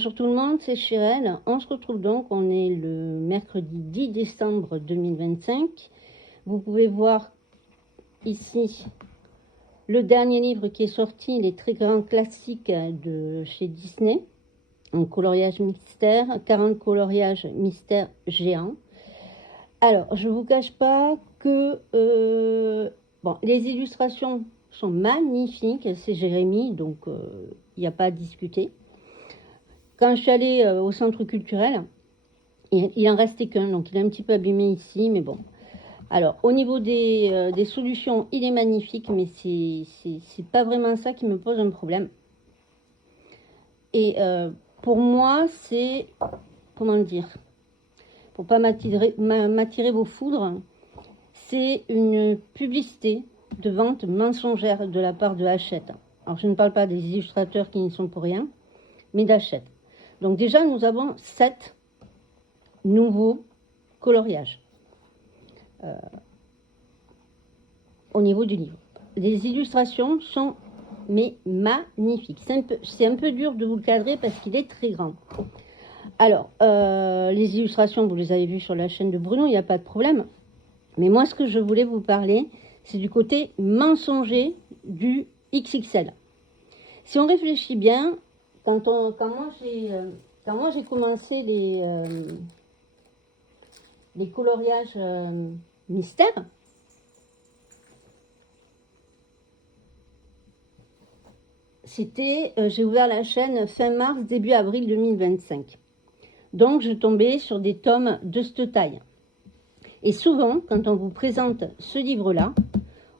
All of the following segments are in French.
Bonjour tout le monde, c'est Chirel. On se retrouve donc, on est le mercredi 10 décembre 2025. Vous pouvez voir ici le dernier livre qui est sorti, les très grands classiques de chez Disney, en coloriage mystère, 40 coloriages mystère géants. Alors, je ne vous cache pas que les illustrations sont magnifiques, c'est Jérémy, donc il n'y a pas à discuter. Quand je suis allée au centre culturel, il en restait qu'un, donc il est un petit peu abîmé ici, mais bon. Alors, au niveau des solutions, il est magnifique, mais c'est pas vraiment ça qui me pose un problème. Et pour moi, c'est, comment dire, pour pas m'attirer vos foudres, c'est une publicité de vente mensongère de la part de Hachette. Alors, je ne parle pas des illustrateurs qui n'y sont pour rien, mais d'Hachette. Donc déjà, nous avons 7 nouveaux coloriages au niveau du livre. Les illustrations sont magnifiques. C'est un peu dur de vous le cadrer parce qu'il est très grand. Alors, les illustrations, vous les avez vues sur la chaîne de Bruno, il n'y a pas de problème. Mais moi, ce que je voulais vous parler, c'est du côté mensonger du XXL. Si on réfléchit bien, quand moi j'ai commencé les coloriages mystères, c'était, j'ai ouvert la chaîne fin mars, début avril 2025. Donc je tombais sur des tomes de cette taille. Et souvent, quand on vous présente ce livre-là,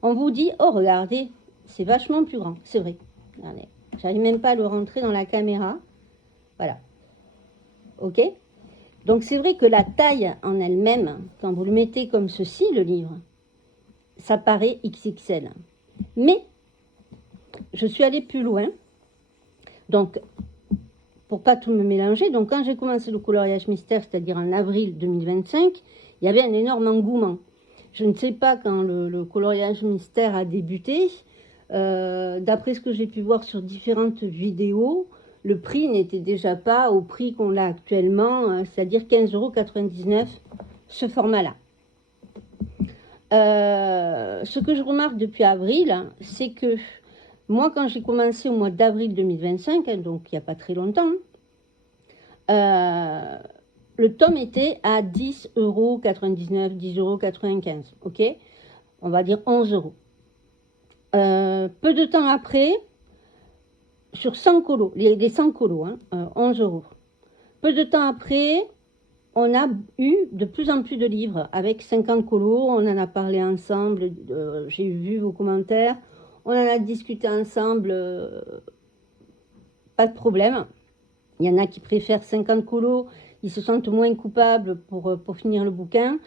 on vous dit, oh regardez, c'est vachement plus grand. C'est vrai. Regardez, j'arrive même pas à le rentrer dans la caméra. Voilà. Ok ? Donc c'est vrai que la taille en elle-même, quand vous le mettez comme ceci, le livre, ça paraît XXL. Mais je suis allée plus loin. Donc, pour pas tout me mélanger, donc quand j'ai commencé le coloriage mystère, c'est-à-dire en avril 2025, il y avait un énorme engouement. Je ne sais pas quand le coloriage mystère a débuté. D'après ce que j'ai pu voir sur différentes vidéos, le prix n'était déjà pas au prix qu'on l'a actuellement, c'est-à-dire 15,99 €, ce format-là. Ce que je remarque depuis avril, c'est que moi, quand j'ai commencé au mois d'avril 2025, donc il n'y a pas très longtemps, le tome était à 10,99 €, 10,95 €, ok ? On va dire 11 €. Peu de temps après, sur 100 colos, les 100 colos, 11 €. Peu de temps après, on a eu de plus en plus de livres avec 50 colos. On en a parlé ensemble, j'ai vu vos commentaires, on en a discuté ensemble, pas de problème. Il y en a qui préfèrent 50 colos, ils se sentent moins coupables pour finir le bouquin.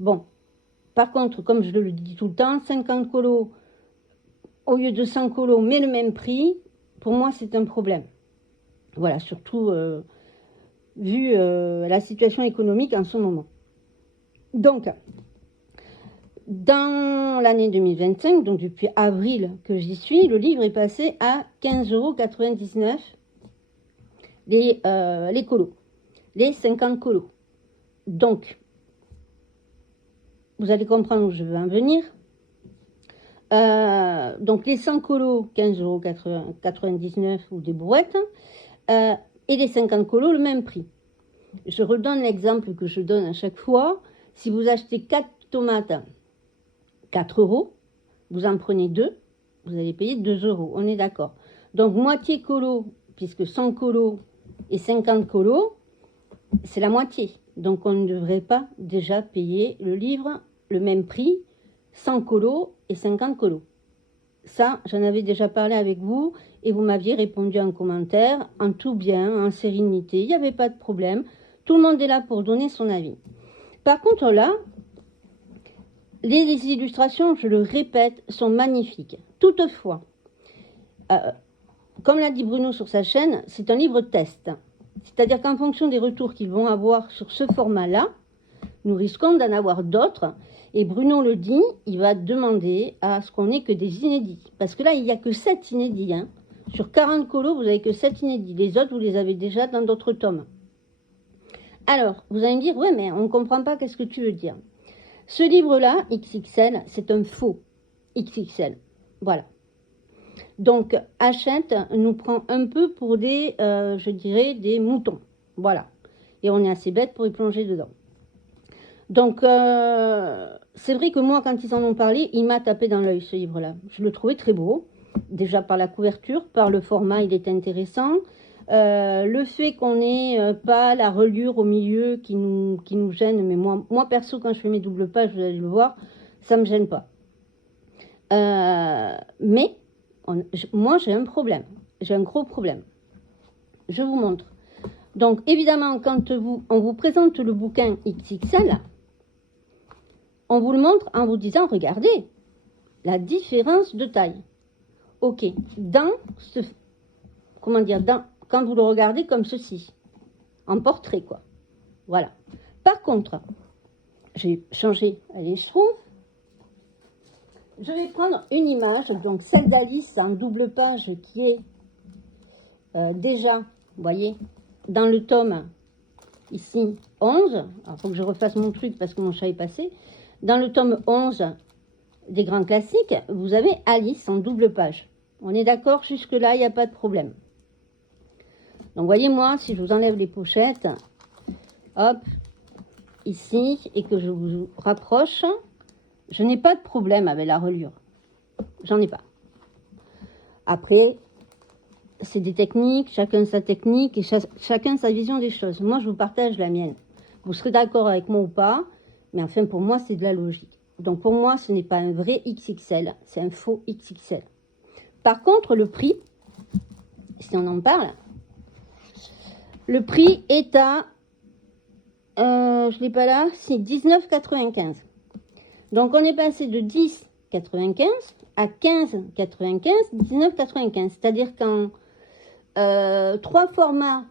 Bon, par contre, comme je le dis tout le temps, 50 colos au lieu de 100 colos, mais le même prix, pour moi, c'est un problème. Voilà, surtout vu la situation économique en ce moment. Donc, dans l'année 2025, donc depuis avril que j'y suis, le livre est passé à 15,99 € les colos, les 50 colos. Donc, vous allez comprendre où je veux en venir. Donc, les 100 colos, 15,99 € ou des brouettes, et les 50 colos, le même prix. Je redonne l'exemple que je donne à chaque fois. Si vous achetez 4 tomates, 4 €, vous en prenez 2, vous allez payer 2 €. On est d'accord. Donc, moitié colo, puisque 100 colos et 50 colos, c'est la moitié. Donc, on ne devrait pas déjà payer le livre le même prix, 100 colos et 50 colos. Ça, j'en avais déjà parlé avec vous et vous m'aviez répondu en commentaire, en tout bien, en sérénité. Il n'y avait pas de problème. Tout le monde est là pour donner son avis. Par contre, là, les illustrations, je le répète, sont magnifiques. Toutefois, comme l'a dit Bruno sur sa chaîne, c'est un livre test. C'est-à-dire qu'en fonction des retours qu'ils vont avoir sur ce format-là, nous risquons d'en avoir d'autres. Et Bruno le dit, il va demander à ce qu'on ait que des inédits. Parce que là, il n'y a que 7 inédits Sur 40 colos, vous n'avez que 7 inédits. Les autres, vous les avez déjà dans d'autres tomes. Alors, vous allez me dire, ouais, mais on ne comprend pas qu'est-ce que tu veux dire. Ce livre-là, XXL, c'est un faux XXL. Voilà. Donc, Hachette nous prend un peu pour des, je dirais, des moutons. Voilà. Et on est assez bête pour y plonger dedans. Donc, c'est vrai que moi, quand ils en ont parlé, il m'a tapé dans l'œil, ce livre-là. Je le trouvais très beau. Déjà par la couverture, par le format, il est intéressant. Le fait qu'on n'ait pas la reliure au milieu qui nous gêne, mais moi perso, quand je fais mes doubles pages, vous allez le voir, ça ne me gêne pas. Mais moi, j'ai un problème. J'ai un gros problème. Je vous montre. Donc, évidemment, quand on vous présente le bouquin XXL, on vous le montre en vous disant, regardez, la différence de taille. Ok, quand vous le regardez comme ceci, en portrait, quoi. Voilà. Par contre, j'ai changé, allez, je trouve. Je vais prendre une image, donc celle d'Alice en double page qui est déjà, vous voyez, dans le tome, ici, 11. Il faut que je refasse mon truc parce que mon chat est passé. Dans le tome 11 des grands classiques, vous avez Alice en double page. On est d'accord, jusque-là, il n'y a pas de problème. Donc, voyez-moi, si je vous enlève les pochettes, hop, ici, et que je vous rapproche, je n'ai pas de problème avec la reliure. J'en ai pas. Après, c'est des techniques, chacun sa technique et chacun sa vision des choses. Moi, je vous partage la mienne. Vous serez d'accord avec moi ou pas, mais enfin, pour moi, c'est de la logique. Donc, pour moi, ce n'est pas un vrai XXL, c'est un faux XXL. Par contre, le prix, si on en parle, le prix est à, je ne l'ai pas là, c'est 19,95. Donc, on est passé de 10,95 à 15,95, 19,95. C'est-à-dire qu'en 3 formats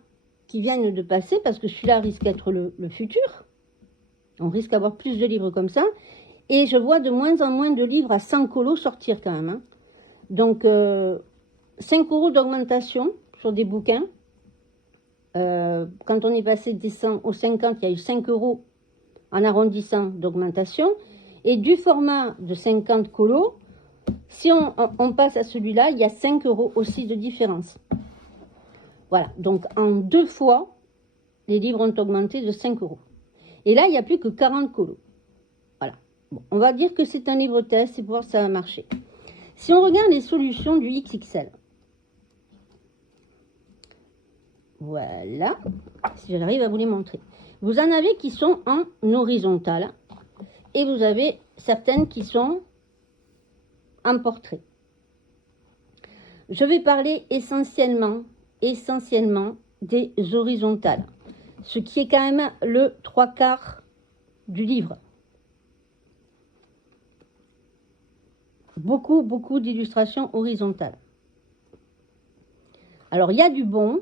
qui viennent de passer, parce que celui-là risque d'être le futur, on risque d'avoir plus de livres comme ça, et je vois de moins en moins de livres à 100 colos sortir quand même. Hein. Donc, 5 € d'augmentation sur des bouquins. Quand on est passé des 100 aux 50, il y a eu 5 € en arrondissant d'augmentation. Et du format de 50 colos, si on passe à celui-là, il y a 5 € aussi de différence. Voilà, donc en 2 fois, les livres ont augmenté de 5 €. Et là, il n'y a plus que 40 colos. Voilà. Bon, on va dire que c'est un livre test et pour voir si ça va marcher. Si on regarde les solutions du XXL, voilà, si j'arrive à vous les montrer. Vous en avez qui sont en horizontal et vous avez certaines qui sont en portrait. Je vais parler essentiellement des horizontales, ce qui est quand même le 3/4 du livre. Beaucoup d'illustrations horizontales. Alors, il y a du bon,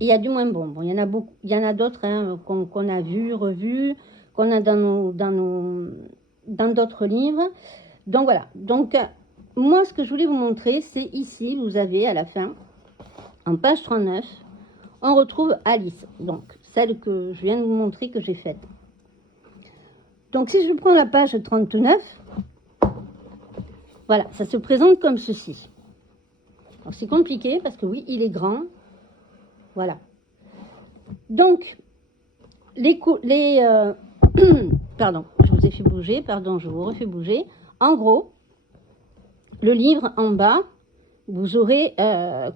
il y a du moins bon. Bon, il y en a beaucoup, il y en a d'autres hein, qu'on a vu, revu, qu'on a dans d'autres livres. Donc voilà. Donc moi, ce que je voulais vous montrer, c'est ici, vous avez à la fin, en page 39, on retrouve Alice. Donc celle que je viens de vous montrer que j'ai faite. Donc si je prends la page 39, voilà, ça se présente comme ceci. Alors c'est compliqué parce que oui, il est grand. Voilà. Donc, pardon, je vous ai fait bouger, pardon, je vous refais bouger. En gros, le livre en bas, vous aurez,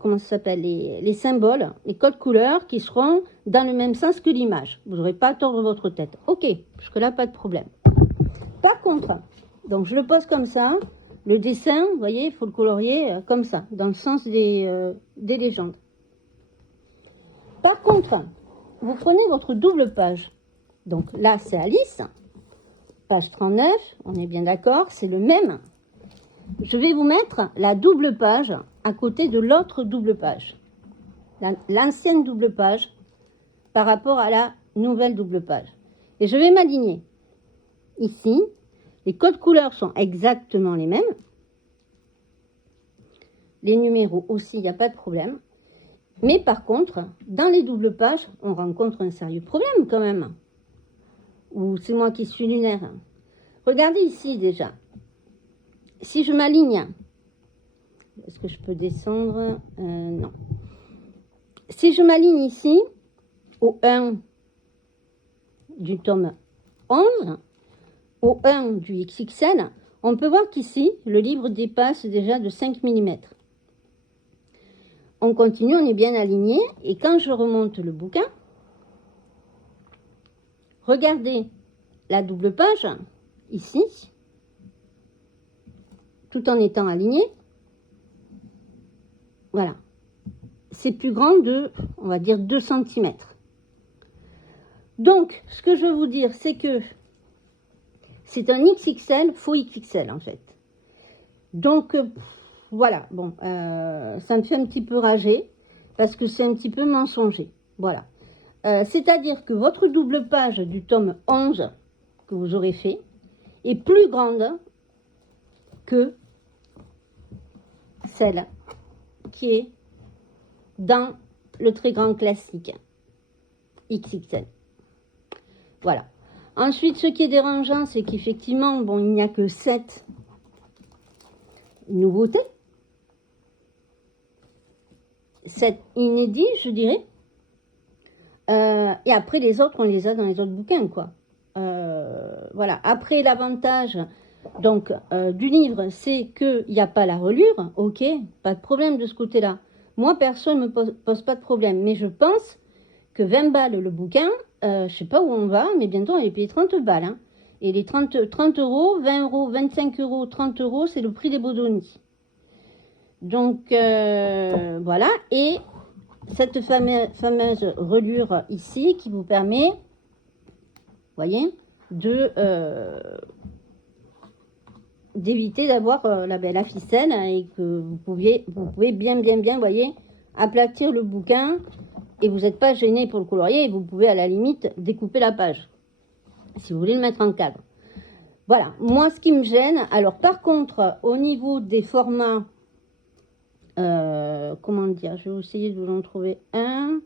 comment ça s'appelle, les symboles, les codes couleurs qui seront dans le même sens que l'image. Vous n'aurez pas à tordre votre tête. Ok, jusque-là, pas de problème. Par contre, donc je le pose comme ça. Le dessin, vous voyez, il faut le colorier comme ça, dans le sens des légendes. Par contre, vous prenez votre double page. Donc là, c'est Alice. Page 39, on est bien d'accord, c'est le même. Je vais vous mettre la double page à côté de l'autre double page. L'ancienne double page par rapport à la nouvelle double page. Et je vais m'aligner. Ici, les codes couleurs sont exactement les mêmes. les numéros aussi, il n'y a pas de problème. Mais par contre, dans les doubles pages, on rencontre un sérieux problème quand même. Ou c'est moi qui suis lunaire. Regardez ici déjà. Si je m'aligne, est-ce que je peux descendre? Non. Si je m'aligne ici, au 1 du tome 11, au 1 du XXL, on peut voir qu'ici, le livre dépasse déjà de 5 mm. On continue, on est bien aligné. Et quand je remonte le bouquin, regardez la double page, ici, tout en étant aligné. Voilà. C'est plus grand de, on va dire, 2 cm. Donc, ce que je veux vous dire, c'est que c'est un XXL, faux XXL en fait. Donc, voilà, bon, ça me fait un petit peu rager, parce que c'est un petit peu mensonger. Voilà. C'est-à-dire que votre double page du tome 11 que vous aurez fait est plus grande que celle qui est dans le très grand classique XXL. Voilà. Ensuite, ce qui est dérangeant, c'est qu'effectivement, bon, il n'y a que 7 nouveautés. 7 inédits, je dirais. Et après, les autres, on les a dans les autres bouquins, quoi. Voilà. Après, l'avantage donc du livre, c'est qu'il n'y a pas la relure. Ok, pas de problème de ce côté-là. Moi, personne ne me pose pas de problème. Mais je pense que 20 balles le bouquin, je ne sais pas où on va, mais bientôt on va payer 30 balles. Hein. Et les 30 euros, 20 euros, 25 euros, 30 euros, c'est le prix des Bodoni. Donc, voilà. Et cette fameuse relure ici qui vous permet, voyez, d'éviter d'avoir la ficelle et que vous pouvez bien, voyez, aplatir le bouquin et vous n'êtes pas gêné pour le colorier et vous pouvez à la limite découper la page si vous voulez le mettre en cadre. Voilà, moi ce qui me gêne, alors par contre au niveau des formats, comment dire, je vais essayer de vous en trouver un.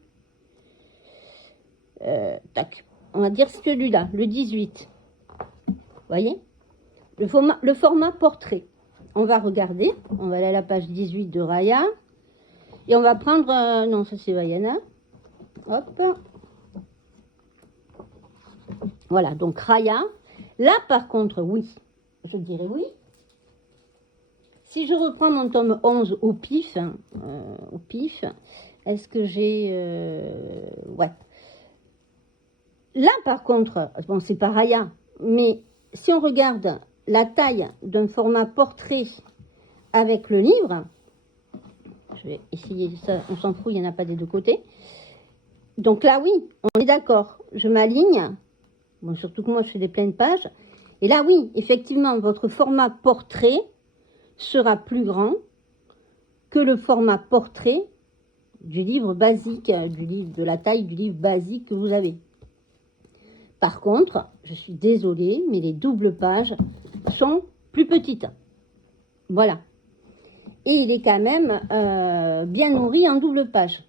Tac, on va dire celui-là, le 18. Vous voyez, le format portrait. On va regarder, on va aller à la page 18 de Raya. Et on va prendre, non ça c'est Vaiana. Hop. Voilà, donc Raya. Là par contre, oui, je dirais oui. Si je reprends mon tome 11 au pif, est-ce que j'ai... ouais. Là, par contre, bon, c'est pas Raya, mais si on regarde la taille d'un format portrait avec le livre, je vais essayer ça, on s'en fout, il n'y en a pas des deux côtés. Donc là, oui, on est d'accord, je m'aligne, bon, surtout que moi, je fais des pleines pages, et là, oui, effectivement, votre format portrait sera plus grand que le format portrait du livre basique, de la taille du livre basique que vous avez. Par contre, je suis désolée, mais les doubles pages sont plus petites. Voilà. Et il est quand même bien nourri en double page.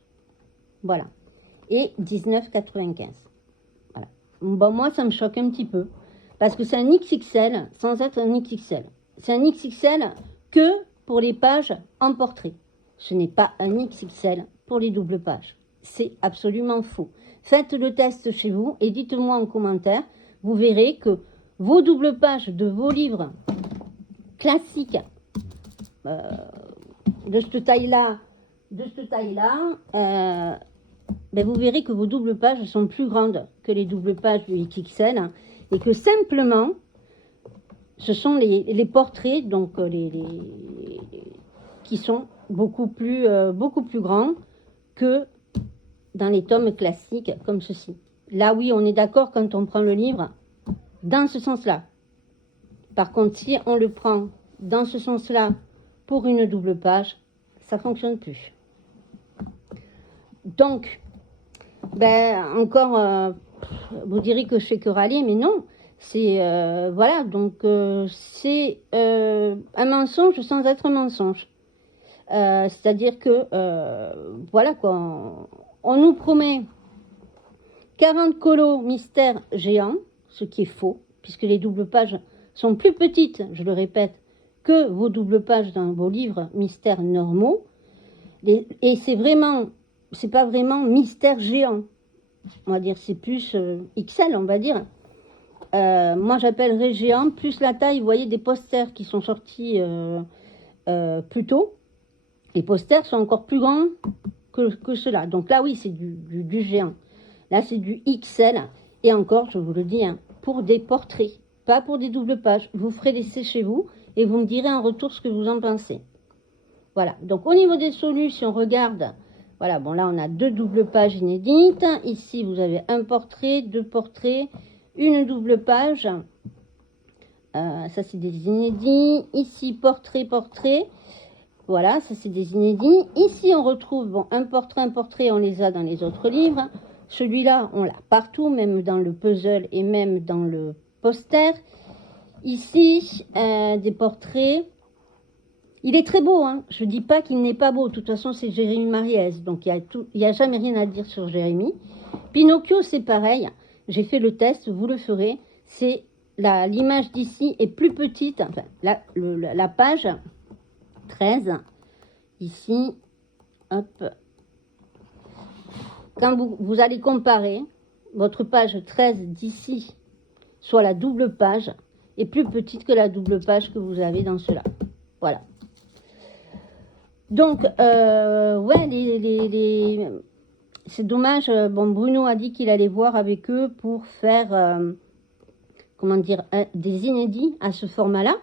Voilà. Et 19,95. Voilà. Bon, moi, ça me choque un petit peu. Parce que c'est un XXL sans être un XXL. C'est un XXL que pour les pages en portrait. Ce n'est pas un XXL pour les doubles pages. C'est absolument faux. Faites le test chez vous et dites-moi en commentaire. Vous verrez que vos doubles pages de vos livres classiques de cette taille-là, ben vous verrez que vos doubles pages sont plus grandes que les doubles pages du XXL et que simplement, ce sont les portraits donc qui sont beaucoup plus grands que dans les tomes classiques comme ceci. Là, oui, on est d'accord quand on prend le livre dans ce sens-là. Par contre, si on le prend dans ce sens-là pour une double page, ça ne fonctionne plus. Donc, ben, encore, vous direz que je fais que râler, mais non. C'est, voilà, donc c'est un mensonge sans être un mensonge. C'est-à-dire que, voilà quoi, on nous promet 40 colos mystères géants, ce qui est faux, puisque les doubles pages sont plus petites, je le répète, que vos doubles pages dans vos livres mystères normaux. Et c'est pas vraiment mystère géant. On va dire, c'est plus XL, on va dire. Moi, j'appellerais géant, plus la taille, vous voyez, des posters qui sont sortis plus tôt. Les posters sont encore plus grands que ceux-là. Donc là, oui, c'est du géant. Là, c'est du XL. Et encore, je vous le dis, hein, pour des portraits, pas pour des doubles pages. Vous ferez l'essai chez vous et vous me direz en retour ce que vous en pensez. Voilà. Donc, au niveau des solus, si on regarde, voilà, bon, là, on a 2 doubles pages inédites. Ici, vous avez un portrait, 2 portraits, une double page. Ça, c'est des inédits. Ici, portrait, portrait. Voilà, ça, c'est des inédits. Ici, on retrouve, bon, un portrait, on les a dans les autres livres. Celui-là, on l'a partout, même dans le puzzle et même dans le poster. Ici, des portraits. Il est très beau, hein. Je ne dis pas qu'il n'est pas beau. De toute façon, c'est Jérémy Mariès. Donc, il n'y a jamais rien à dire sur Jérémy. Pinocchio, c'est pareil. J'ai fait le test, vous le ferez. C'est l'image d'ici est plus petite. Enfin, la page 13. Ici, hop. Quand vous allez comparer, votre page 13 d'ici, soit la double page, est plus petite que la double page que vous avez dans cela. Voilà. Donc, ouais, c'est dommage. Bon, Bruno a dit qu'il allait voir avec eux pour faire, comment dire, des inédits à ce format-là.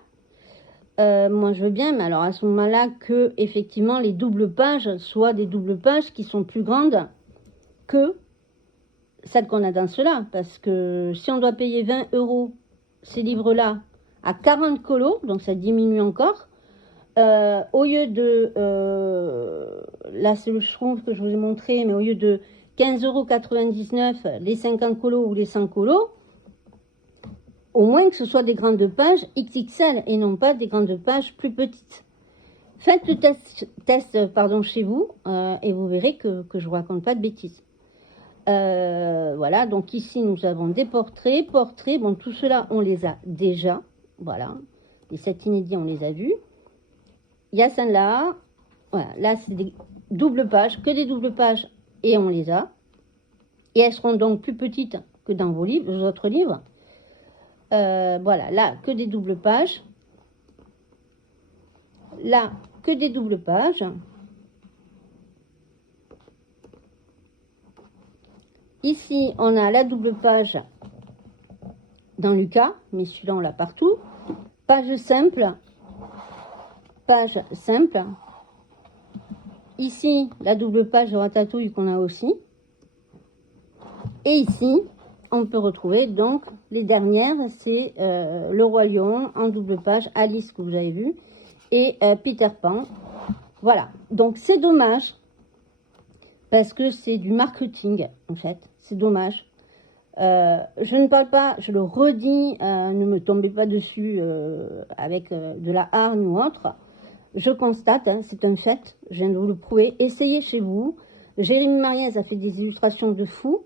Moi, je veux bien, mais alors à ce moment-là, que effectivement les doubles pages soient des doubles pages qui sont plus grandes que celles qu'on a dans cela. Parce que si on doit payer 20 € ces livres-là à 40 colos, donc ça diminue encore. Au lieu de, là c'est le Schtroumpf que je vous ai montré, mais au lieu de 15,99 €, les 50 colos ou les 100 colos, au moins que ce soit des grandes pages XXL et non pas des grandes pages plus petites. Faites le test chez vous et vous verrez que je ne vous raconte pas de bêtises. Voilà, donc ici nous avons des portraits, bon tout cela on les a déjà, voilà, les 7 inédits on les a vus. Il y a celle-là, voilà, là c'est des doubles pages, que des doubles pages et on les a. Et elles seront donc plus petites que dans vos livres, vos autres livres. Voilà, là que des doubles pages. Là que des doubles pages. Ici, on a la double page dans Lucas, mais celui-là, on l'a partout. Page simple. Page simple. Ici, la double page de Ratatouille qu'on a aussi. Et ici, on peut retrouver donc les dernières, c'est Le Roi Lion en double page, Alice que vous avez vu, et Peter Pan. Voilà, donc c'est dommage, parce que c'est du marketing, en fait. C'est dommage. Je ne parle pas, je le redis, ne me tombez pas dessus avec de la hargne ou autre. Je constate, hein, c'est un fait, je viens de vous le prouver. Essayez chez vous. Jérémy Mariès a fait des illustrations de fou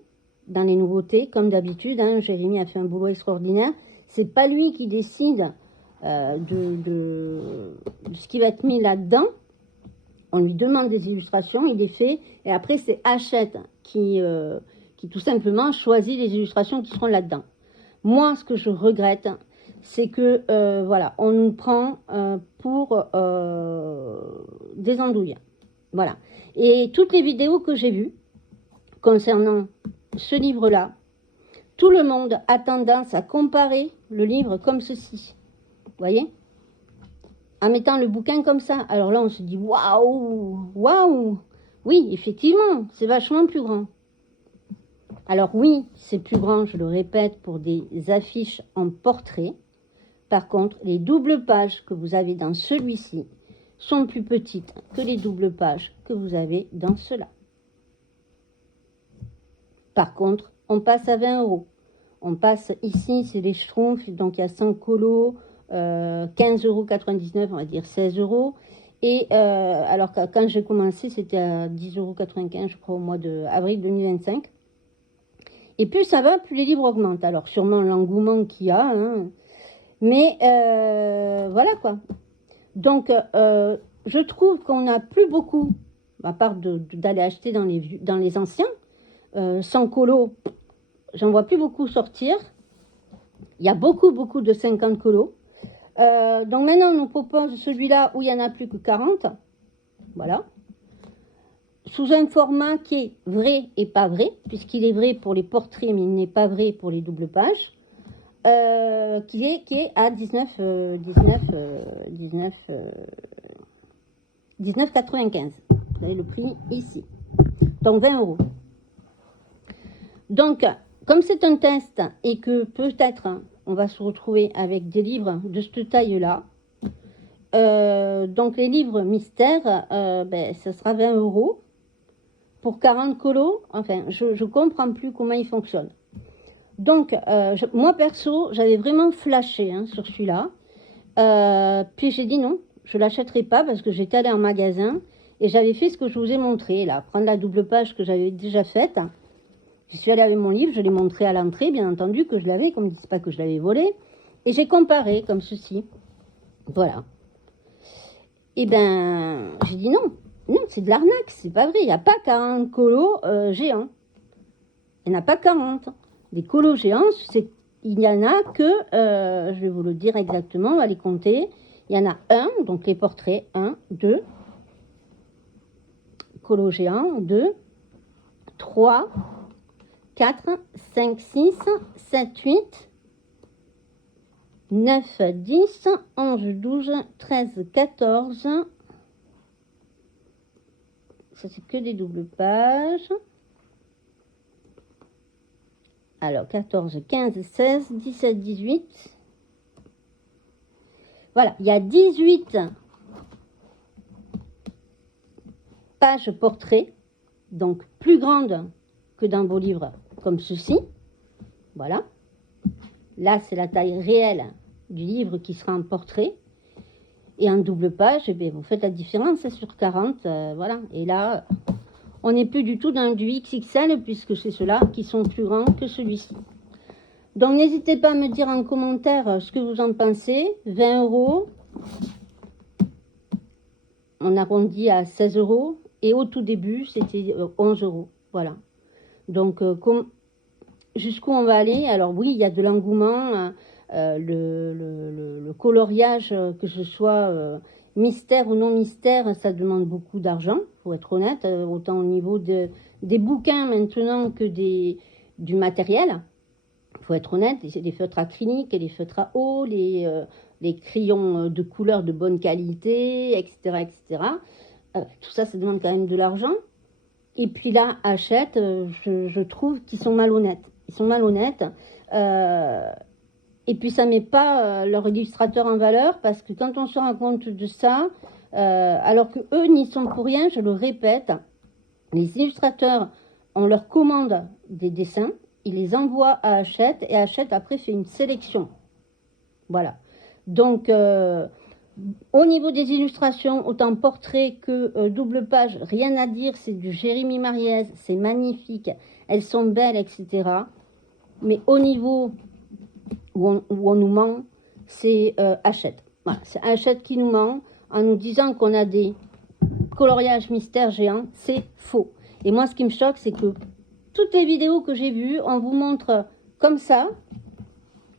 dans les nouveautés, comme d'habitude. Hein, Jérémy a fait un boulot extraordinaire. C'est pas lui qui décide de ce qui va être mis là-dedans. On lui demande des illustrations, il les fait, et après c'est Hachette qui tout simplement choisit les illustrations qui seront là-dedans. Moi, ce que je regrette, c'est que, voilà, on nous prend pour des andouilles. Voilà. Et toutes les vidéos que j'ai vues concernant ce livre-là, tout le monde a tendance à comparer le livre comme ceci. Vous voyez ? En mettant le bouquin comme ça. Alors là, on se dit, waouh, waouh. Oui, effectivement, c'est vachement plus grand. Alors oui, c'est plus grand, je le répète, pour des affiches en portrait. Par contre, les doubles pages que vous avez dans celui-ci sont plus petites que les doubles pages que vous avez dans cela. Par contre, on passe à 20 €. On passe ici, c'est les Schtroumpfs, donc il y a 100 colos, 15,99 €, on va dire 16 €. Et alors que quand j'ai commencé, c'était à 10,95 € je crois, au mois d'avril 2025. Et plus ça va, plus les livres augmentent. Alors sûrement l'engouement qu'il y a, hein. Mais voilà quoi. Donc je trouve qu'on n'a plus beaucoup, à part d'aller acheter dans les anciens, sans colo, j'en vois plus beaucoup sortir. Il y a beaucoup de 50 colos. Donc maintenant, on nous propose celui-là où il n'y en a plus que 40. Voilà. Sous un format qui est vrai et pas vrai, puisqu'il est vrai pour les portraits, mais il n'est pas vrai pour les doubles pages. Qui est à 19,95. Vous avez le prix ici. Donc 20 €. Donc, comme c'est un test et que peut-être on va se retrouver avec des livres de cette taille-là, donc les livres mystères, ça sera 20 € pour 40 colos. Enfin, je ne comprends plus comment ils fonctionnent. Donc, moi perso, j'avais vraiment flashé sur celui-là. Puis j'ai dit non, je ne l'achèterai pas parce que j'étais allée en magasin et j'avais fait ce que je vous ai montré, là, prendre la double page que j'avais déjà faite. Je suis allée avec mon livre, je l'ai montré à l'entrée, bien entendu que je l'avais, comme je ne dis pas que je l'avais volé. Et j'ai comparé comme ceci. Voilà. Et ben, j'ai dit non, c'est de l'arnaque, c'est pas vrai. Il n'y a pas 40 colos géants. Il n'y en a pas 40. Des colos géants, il n'y en a que, je vais vous le dire exactement, on va les compter. Il y en a un, donc les portraits, 1, 2, colos géants, 2, 3, 4, 5, 6, 7, 8, 9, 10, 11, 12, 13, 14. Ça, c'est que des doubles pages. Alors, 14, 15, 16, 17, 18. Voilà, il y a 18 pages portrait, donc plus grandes que dans vos livres comme ceci. Voilà. Là, c'est la taille réelle du livre qui sera en portrait. Et en double page, eh bien, vous faites la différence sur 40. Voilà. Et là, on n'est plus du tout dans du XXL puisque c'est ceux-là qui sont plus grands que celui-ci. Donc, n'hésitez pas à me dire en commentaire ce que vous en pensez. 20 €. On arrondit à 16 €. Et au tout début, c'était 11 €. Voilà. Donc, jusqu'où on va aller? Alors oui, il y a de l'engouement. Le coloriage, que ce soit mystère ou non mystère, ça demande beaucoup d'argent, pour être honnête. Autant au niveau des bouquins maintenant que du matériel. Il faut être honnête, les feutres acryliques, les feutres à eau, les crayons de couleur de bonne qualité, etc. etc. Tout ça, ça demande quand même de l'argent. Et puis là, Hachette, je trouve qu'ils sont malhonnêtes. Ils sont malhonnêtes. Et puis ça ne met pas leur illustrateur en valeur parce que quand on se rend compte de ça, alors qu'eux n'y sont pour rien, je le répète, les illustrateurs, on leur commande des dessins, ils les envoient à Hachette et Hachette après fait une sélection. Voilà. Donc, au niveau des illustrations, autant portrait que double page, rien à dire, c'est du Jérémy Mariez, c'est magnifique, elles sont belles, etc. Mais au niveau où on nous ment, c'est Hachette. Voilà, c'est Hachette qui nous ment en nous disant qu'on a des coloriages mystères géants, c'est faux. Et moi, ce qui me choque, c'est que toutes les vidéos que j'ai vues, on vous montre comme ça.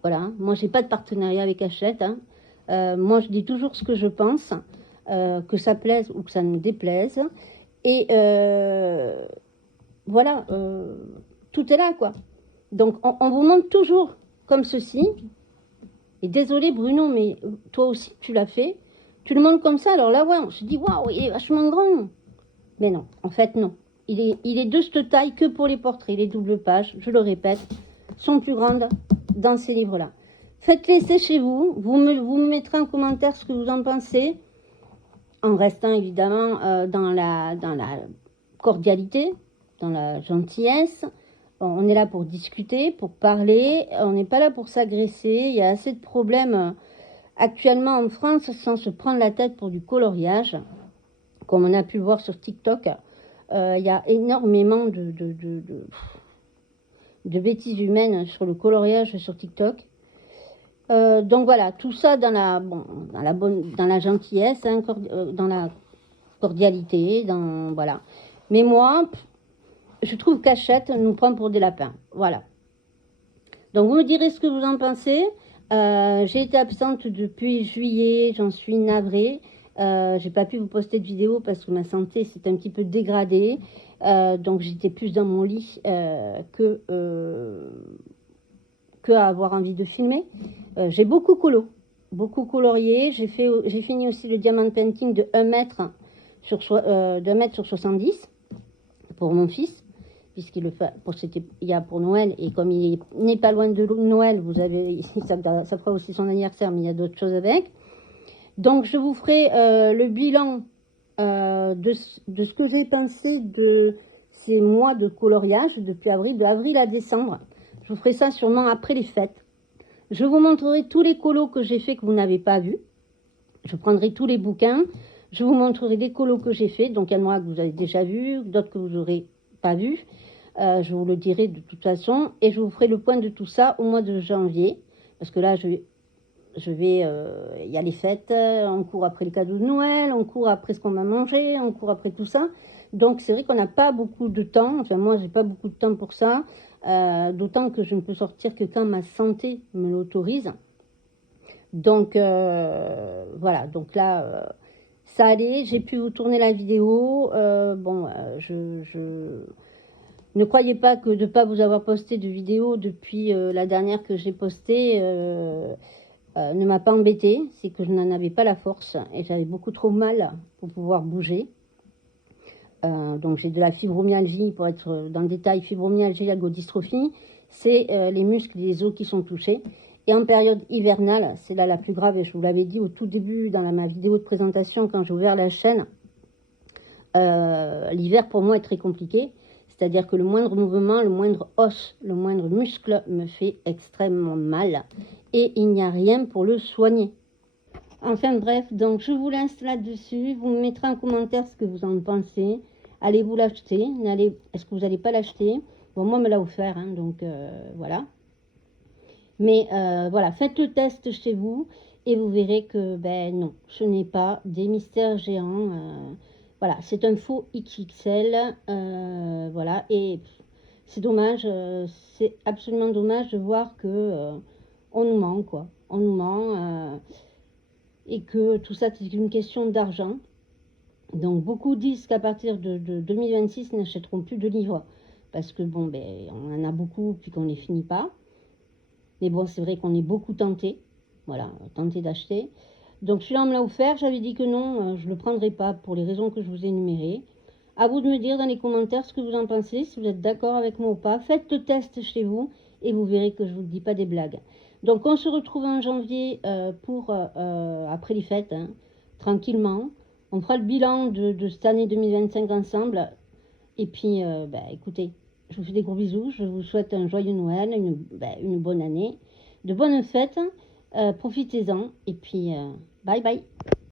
Voilà, moi, j'ai pas de partenariat avec Hachette, hein. Moi, je dis toujours ce que je pense, que ça plaise ou que ça nous déplaise. Et voilà, tout est là, quoi. Donc, on vous montre toujours comme ceci. Et désolé, Bruno, mais toi aussi, tu l'as fait. Tu le montres comme ça, alors là, ouais, on se dit, waouh, il est vachement grand. Mais non, en fait, non. Il est de cette taille que pour les portraits. Les doubles pages, je le répète, sont plus grandes dans ces livres-là. Faites-les chez vous. Vous me mettrez en commentaire ce que vous en pensez, en restant évidemment dans la cordialité, dans la gentillesse. On est là pour discuter, pour parler. On n'est pas là pour s'agresser. Il y a assez de problèmes actuellement en France, sans se prendre la tête pour du coloriage, comme on a pu le voir sur TikTok, il y a énormément de bêtises humaines sur le coloriage sur TikTok. Donc voilà, tout ça dans la, bon, dans la gentillesse, hein, dans la cordialité, voilà. Mais moi, je trouve qu'Hachette nous prend pour des lapins. Voilà. Donc vous me direz ce que vous en pensez. J'ai été absente depuis juillet, j'en suis navrée. J'ai pas pu vous poster de vidéo parce que ma santé s'est un petit peu dégradée. Donc j'étais plus dans mon lit que à avoir envie de filmer. J'ai beaucoup colorié. J'ai fini aussi le diamant painting de 1 mètre sur 70 pour mon fils, puisqu'il le fait il y a pour Noël, et comme il n'est pas loin de Noël, vous avez ça fera aussi son anniversaire, mais il y a d'autres choses avec. Donc je vous ferai le bilan de ce que j'ai pensé de ces mois de coloriage depuis avril, de avril à décembre. Je vous ferai ça sûrement après les fêtes. Je vous montrerai tous les colos que j'ai fait que vous n'avez pas vus. Je prendrai tous les bouquins. Je vous montrerai des colos que j'ai fait. Donc il y en a que vous avez déjà vus, d'autres que vous n'aurez pas vus. Je vous le dirai de toute façon. Et je vous ferai le point de tout ça au mois de janvier. Parce que là, il y a les fêtes, on court après le cadeau de Noël, on court après ce qu'on va manger, on court après tout ça. Donc c'est vrai qu'on n'a pas beaucoup de temps. Enfin moi, j'ai pas beaucoup de temps pour ça. D'autant que je ne peux sortir que quand ma santé me l'autorise. Donc voilà, donc là ça allait, j'ai pu vous tourner la vidéo. Ne croyez pas que de ne pas vous avoir posté de vidéo depuis la dernière que j'ai postée ne m'a pas embêtée. C'est que je n'en avais pas la force et j'avais beaucoup trop mal pour pouvoir bouger. Donc j'ai de la fibromyalgie, pour être dans le détail, fibromyalgie, ergodystrophie, c'est les muscles et les os qui sont touchés. Et en période hivernale, c'est là la plus grave, et je vous l'avais dit au tout début dans ma vidéo de présentation quand j'ai ouvert la chaîne, l'hiver pour moi est très compliqué, c'est-à-dire que le moindre mouvement, le moindre os, le moindre muscle me fait extrêmement mal, et il n'y a rien pour le soigner. Enfin bref, donc je vous laisse là-dessus, vous me mettrez en commentaire ce que vous en pensez. Allez-vous l'acheter? Est-ce que vous n'allez pas l'acheter? Bon, moi, me l'a offert, hein, donc voilà. Mais voilà, faites le test chez vous et vous verrez que, ben non, ce n'est pas des mystères géants. Voilà, c'est un faux XXL. Voilà, et c'est dommage, c'est absolument dommage de voir que on nous ment, quoi. On nous ment et que tout ça, c'est une question d'argent. Donc beaucoup disent qu'à partir de 2026, ils n'achèteront plus de livres parce que bon, ben, on en a beaucoup puis qu'on ne les finit pas. Mais bon, c'est vrai qu'on est beaucoup tenté, voilà, tenté d'acheter. Donc celui-là, on me l'a offert, j'avais dit que non, je ne le prendrai pas pour les raisons que je vous ai énumérées. À vous de me dire dans les commentaires ce que vous en pensez, si vous êtes d'accord avec moi ou pas. Faites le test chez vous et vous verrez que je ne vous dis pas des blagues. Donc on se retrouve en janvier après les fêtes, hein, tranquillement. On fera le bilan de cette année 2025 ensemble. Et puis, écoutez, je vous fais des gros bisous. Je vous souhaite un joyeux Noël, une bonne année, de bonnes fêtes. Profitez-en. Et puis, bye bye.